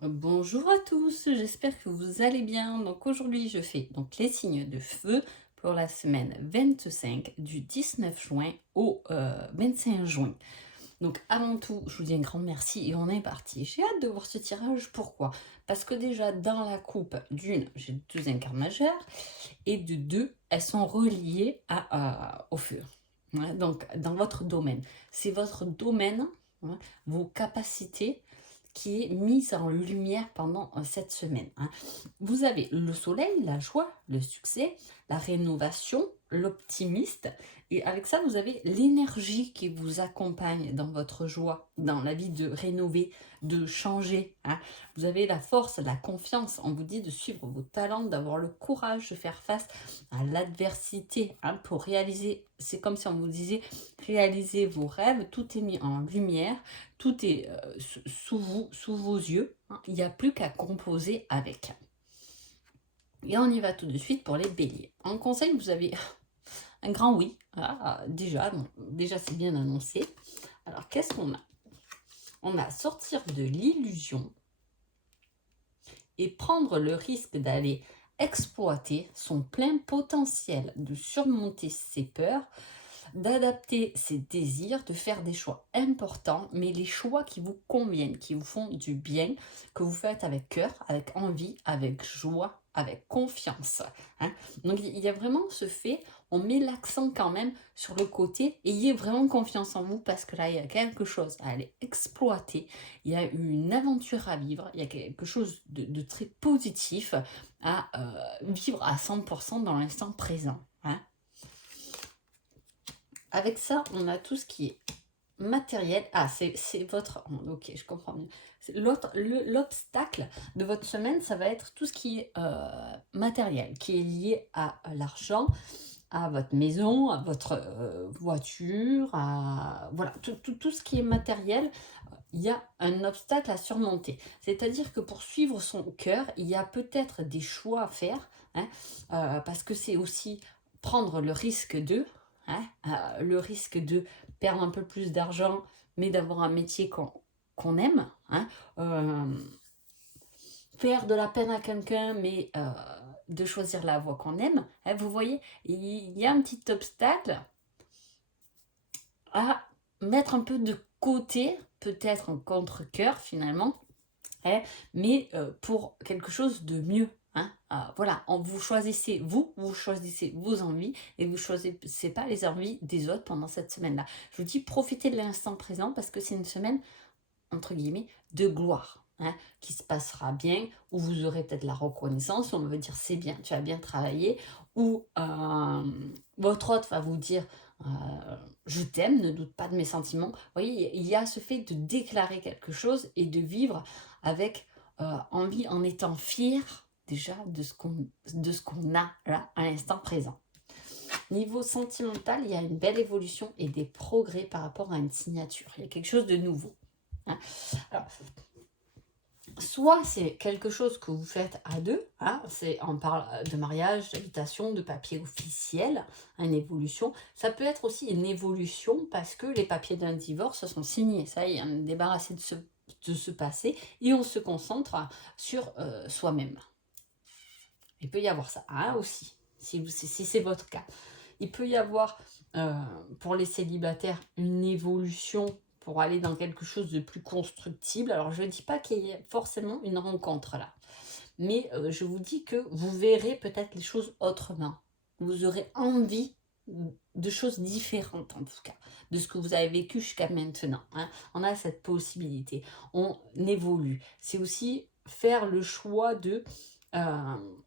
Bonjour à tous, j'espère que vous allez bien. Donc aujourd'hui, je fais donc les signes de feu pour la semaine 25 du 19 juin au 25 juin. Donc avant tout, je vous dis un grand merci et on est parti. J'ai hâte de voir ce tirage. Pourquoi? Parce que déjà dans la coupe d'une, j'ai deux incarnes majeures et de deux, elles sont reliées au feu. Ouais, donc dans votre domaine. C'est votre domaine, hein, vos capacités qui est mise en lumière pendant cette semaine, hein. Vous avez le soleil, la joie, le succès, la rénovation, l'optimiste. Et avec ça, vous avez l'énergie qui vous accompagne dans votre joie, dans la vie de rénover, de changer, hein. Vous avez la force, la confiance. On vous dit de suivre vos talents, d'avoir le courage de faire face à l'adversité, hein, pour réaliser. C'est comme si on vous disait, réaliser vos rêves. Tout est mis en lumière, tout est sous vous, sous vos yeux, hein. Il n'y a plus qu'à composer avec. Et on y va tout de suite pour les béliers. En conseil, vous avez un grand oui. Ah, déjà c'est bien annoncé. Alors, qu'est-ce qu'on a? On a sortir de l'illusion et prendre le risque d'aller exploiter son plein potentiel, de surmonter ses peurs, d'adapter ses désirs, de faire des choix importants, mais les choix qui vous conviennent, qui vous font du bien, que vous faites avec cœur, avec envie, avec joie, avec confiance, hein. Donc il y a vraiment ce fait, on met l'accent quand même sur le côté, ayez vraiment confiance en vous parce que là il y a quelque chose à aller exploiter, il y a une aventure à vivre, il y a quelque chose de très positif à vivre à 100% dans l'instant présent, hein. Avec ça, on a tout ce qui est matériel. Ah, c'est votre... Ok, je comprends mieux. L'obstacle de votre semaine, ça va être tout ce qui est matériel, qui est lié à l'argent, à votre maison, à votre voiture, à... Voilà, tout ce qui est matériel, il y a un obstacle à surmonter. C'est-à-dire que pour suivre son cœur, il y a peut-être des choix à faire, hein, parce que c'est aussi prendre le risque de, hein, le risque de perdre un peu plus d'argent, mais d'avoir un métier qu'on aime, hein, euh, faire de la peine à quelqu'un, mais de choisir la voie qu'on aime, hein. Vous voyez, il y a un petit obstacle à mettre un peu de côté, peut-être en contre-cœur finalement, hein, mais pour quelque chose de mieux, hein. Voilà, vous choisissez vos envies et vous choisissez pas les envies des autres pendant cette semaine-là. Je vous dis, profitez de l'instant présent parce que c'est une semaine, entre guillemets, de gloire, hein, qui se passera bien, où vous aurez peut-être la reconnaissance, on va dire c'est bien, tu as bien travaillé, ou votre hôte va vous dire je t'aime, ne doute pas de mes sentiments. Vous voyez, il y a ce fait de déclarer quelque chose et de vivre avec envie, en étant fier déjà de ce qu'on a là à l'instant présent. Niveau sentimental, il y a une belle évolution et des progrès par rapport à une signature. Il y a quelque chose de nouveau, hein. Alors, soit c'est quelque chose que vous faites à deux, hein, on parle de mariage, d'habitation, de papier officiel, hein, une évolution. Ça peut être aussi une évolution parce que les papiers d'un divorce sont signés. Ça y est, on est débarrassé de ce passé et on se concentre sur soi-même. Il peut y avoir ça, hein, aussi, si c'est votre cas. Il peut y avoir, euh, pour les célibataires, une évolution pour aller dans quelque chose de plus constructible. Alors, je ne dis pas qu'il y ait forcément une rencontre là, mais je vous dis que vous verrez peut-être les choses autrement. Vous aurez envie de choses différentes, en tout cas, de ce que vous avez vécu jusqu'à maintenant, hein. On a cette possibilité. On évolue. C'est aussi faire le choix de...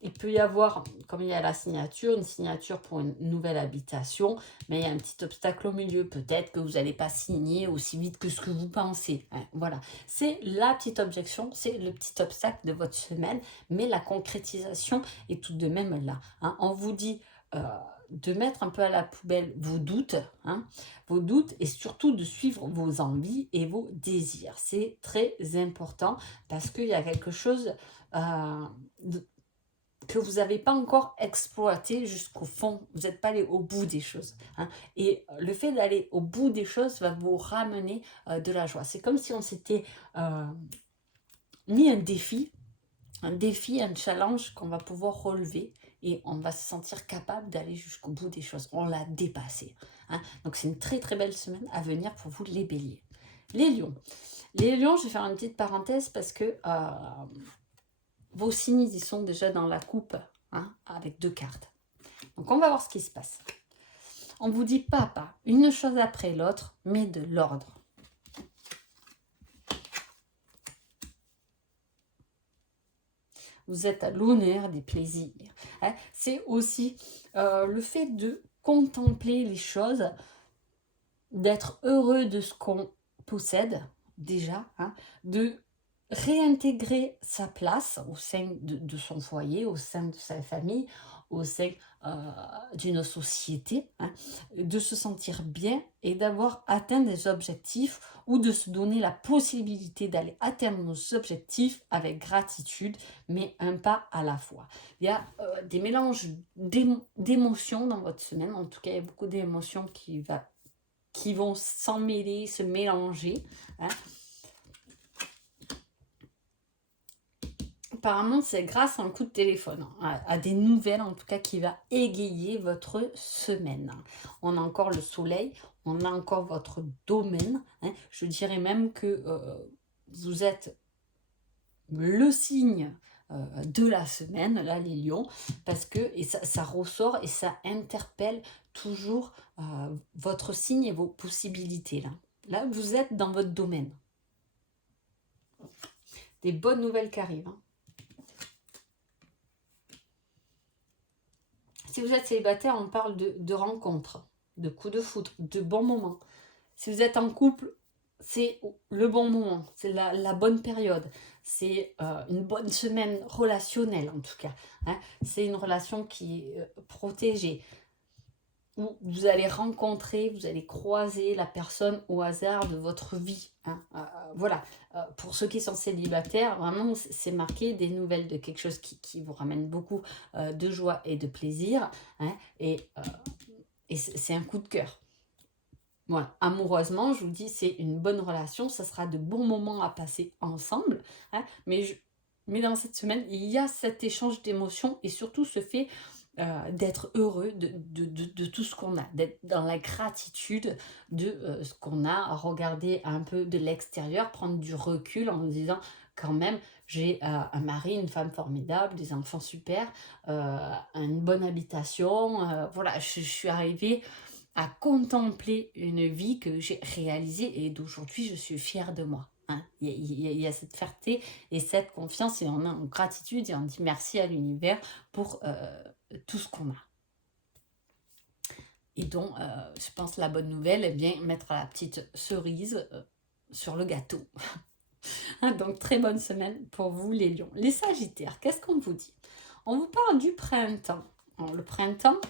il peut y avoir, comme il y a la signature, une signature pour une nouvelle habitation, mais il y a un petit obstacle au milieu. Peut-être que vous n'allez pas signer aussi vite que ce que vous pensez, hein. Voilà. C'est la petite objection, c'est le petit obstacle de votre semaine, mais la concrétisation est tout de même là, hein. On vous dit de mettre un peu à la poubelle vos doutes et surtout de suivre vos envies et vos désirs. C'est très important parce qu'il y a quelque chose que vous n'avez pas encore exploité jusqu'au fond. Vous n'êtes pas allé au bout des choses, hein. Et le fait d'aller au bout des choses va vous ramener de la joie. C'est comme si on s'était ni un défi, un challenge qu'on va pouvoir relever et on va se sentir capable d'aller jusqu'au bout des choses. On l'a dépassé. Hein. Donc c'est une très très belle semaine à venir pour vous les béliers. Les lions. Les lions, je vais faire une petite parenthèse parce que vos signes, ils sont déjà dans la coupe, hein, avec 2 cartes. Donc on va voir ce qui se passe. On vous dit pas à pas, une chose après l'autre, mais de l'ordre. Vous êtes à l'honneur des plaisirs. Hein. C'est aussi le fait de contempler les choses, d'être heureux de ce qu'on possède déjà, hein, de réintégrer sa place au sein de son foyer, au sein de sa famille, au sein d'une société, hein, de se sentir bien et d'avoir atteint des objectifs ou de se donner la possibilité d'aller atteindre nos objectifs avec gratitude, mais un pas à la fois. Il y a des mélanges d'émotions dans votre semaine, en tout cas il y a beaucoup d'émotions qui vont s'emmêler, se mélanger. Hein. Apparemment, c'est grâce à un coup de téléphone, à des nouvelles en tout cas, qui va égayer votre semaine. On a encore le soleil, on a encore votre domaine. Hein. Je dirais même que vous êtes le signe de la semaine, là les lions, parce que et ça ressort et ça interpelle toujours votre signe et vos possibilités. Là, vous êtes dans votre domaine. Des bonnes nouvelles qui arrivent. Hein. Si vous êtes célibataire, on parle de rencontres, de coups de foudre, de bons moments. Si vous êtes en couple, c'est le bon moment, c'est la bonne période. C'est une bonne semaine relationnelle en tout cas. Hein. C'est une relation qui est protégée. Où vous allez rencontrer, vous allez croiser la personne au hasard de votre vie. Hein. Voilà, pour ceux qui sont célibataires, vraiment c'est marqué des nouvelles de quelque chose qui vous ramène beaucoup de joie et de plaisir. Hein. Et c'est un coup de cœur. Voilà, amoureusement, je vous dis, c'est une bonne relation, ça sera de bons moments à passer ensemble. Hein. Mais dans cette semaine, il y a cet échange d'émotions et surtout ce fait d'être heureux de tout ce qu'on a, d'être dans la gratitude de ce qu'on a, à regarder un peu de l'extérieur, prendre du recul en se disant quand même j'ai un mari, une femme formidable, des enfants super, une bonne habitation, voilà, je suis arrivée à contempler une vie que j'ai réalisée et d'aujourd'hui je suis fière de moi. Hein. Il y a cette fierté et cette confiance et on est en gratitude et on dit merci à l'univers pour tout ce qu'on a. Et donc, je pense la bonne nouvelle, est bien mettre la petite cerise sur le gâteau. Donc, très bonne semaine pour vous les lions. Les sagittaires, qu'est-ce qu'on vous dit? On vous parle du printemps. Alors, le printemps,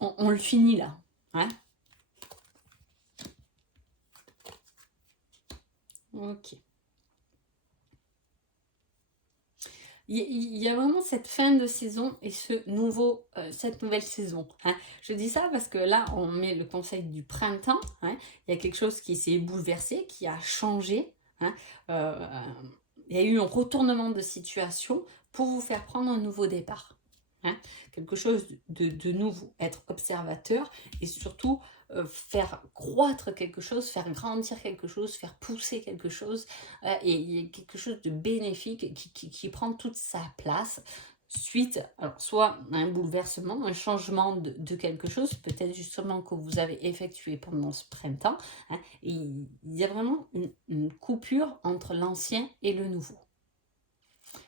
on le finit là. Hein. Ok. Il y a vraiment cette fin de saison et cette nouvelle saison. Hein. Je dis ça parce que là, on met le conseil du printemps. Hein. Il y a quelque chose qui s'est bouleversé, qui a changé. Hein. Il y a eu un retournement de situation pour vous faire prendre un nouveau départ. Hein. Quelque chose de nouveau, être observateur et surtout faire croître quelque chose, faire grandir quelque chose, faire pousser quelque chose et il y a quelque chose de bénéfique qui prend toute sa place suite, alors, soit à un bouleversement, un changement de quelque chose, peut-être justement que vous avez effectué pendant ce printemps. Hein, et il y a vraiment une coupure entre l'ancien et le nouveau.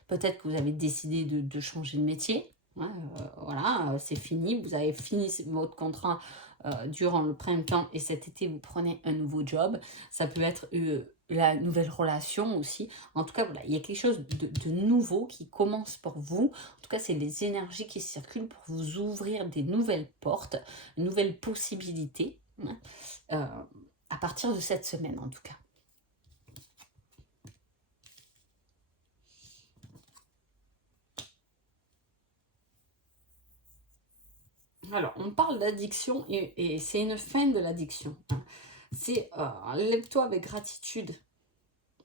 Peut-être que vous avez décidé de changer de métier. Hein, voilà, c'est fini, vous avez fini votre contrat durant le printemps et cet été vous prenez un nouveau job. Ça peut être la nouvelle relation aussi. En tout cas, voilà, il y a quelque chose de nouveau qui commence pour vous. En tout cas, c'est les énergies qui circulent pour vous ouvrir des nouvelles portes, de nouvelles possibilités hein, à partir de cette semaine en tout cas. Alors, on parle d'addiction et c'est une fin de l'addiction. Hein. C'est lève-toi avec gratitude.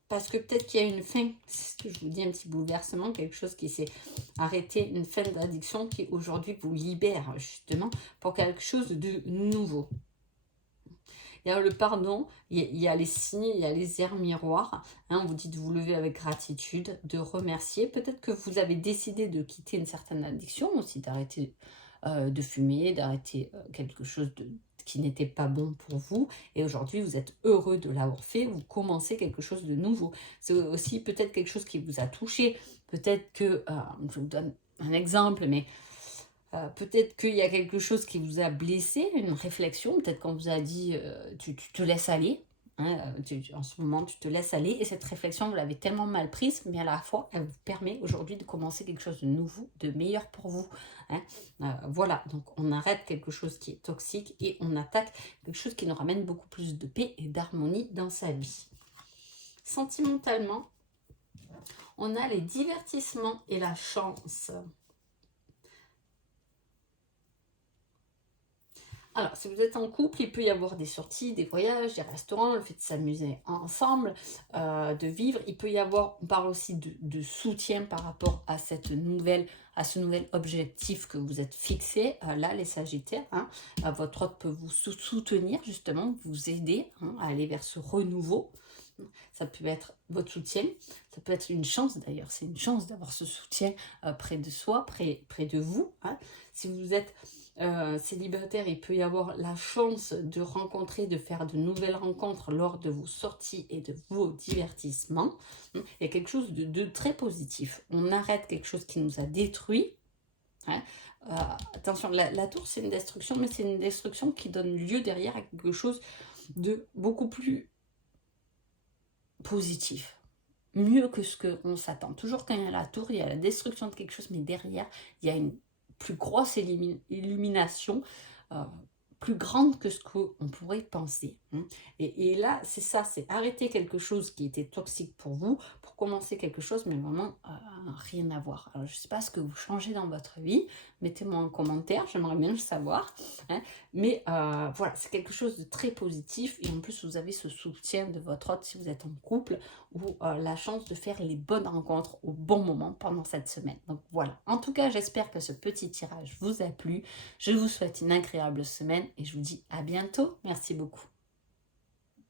parce que peut-être qu'il y a une fin, c'est ce que je vous dis, un petit bouleversement, quelque chose qui s'est arrêté, une fin d'addiction qui aujourd'hui vous libère justement pour quelque chose de nouveau. Il y a le pardon, il y a les signes, il y a les airs miroirs. Hein, on vous dit de vous lever avec gratitude, de remercier. Peut-être que vous avez décidé de quitter une certaine addiction aussi, d'arrêter de fumer, d'arrêter quelque chose qui n'était pas bon pour vous. Et aujourd'hui, vous êtes heureux de l'avoir fait. Vous commencez quelque chose de nouveau. C'est aussi peut-être quelque chose qui vous a touché. Peut-être que, je vous donne un exemple, mais peut-être qu'il y a quelque chose qui vous a blessé, une réflexion, peut-être qu'on vous a dit tu te laisses aller, hein, en ce moment tu te laisses aller, et cette réflexion vous l'avez tellement mal prise, mais à la fois elle vous permet aujourd'hui de commencer quelque chose de nouveau, de meilleur pour vous. Hein. Voilà, donc on arrête quelque chose qui est toxique et on attaque quelque chose qui nous ramène beaucoup plus de paix et d'harmonie dans sa vie. Sentimentalement, on a les divertissements et la chance. Alors, si vous êtes en couple, il peut y avoir des sorties, des voyages, des restaurants, le fait de s'amuser ensemble, de vivre. Il peut y avoir, on parle aussi de soutien par rapport à à ce nouvel objectif que vous êtes fixé. Là, les Sagittaires, hein, votre hôte peut vous soutenir justement, vous aider hein, à aller vers ce renouveau. Ça peut être votre soutien, ça peut être une chance d'ailleurs, c'est une chance d'avoir ce soutien près de soi, près de vous. Hein. Si vous êtes célibataire, il peut y avoir la chance de rencontrer, de faire de nouvelles rencontres lors de vos sorties et de vos divertissements. Il y a quelque chose de très positif. On arrête quelque chose qui nous a détruit. Hein. Attention, la tour c'est une destruction, mais c'est une destruction qui donne lieu derrière à quelque chose de beaucoup plus positif. Mieux que ce qu'on s'attend. Toujours quand il y a la tour, il y a la destruction de quelque chose, mais derrière, il y a une plus grosse illumination, plus grande que ce qu'on pourrait penser. Hein. Et là, c'est ça, c'est arrêter quelque chose qui était toxique pour vous, pour commencer quelque chose, mais vraiment rien à voir. Alors, je ne sais pas ce que vous changez dans votre vie, mettez-moi en commentaire, j'aimerais bien le savoir. Hein. Mais voilà, c'est quelque chose de très positif, et en plus, vous avez ce soutien de votre hôte si vous êtes en couple, ou la chance de faire les bonnes rencontres au bon moment pendant cette semaine. Donc voilà, en tout cas, j'espère que ce petit tirage vous a plu. Je vous souhaite une agréable semaine et je vous dis à bientôt. Merci beaucoup.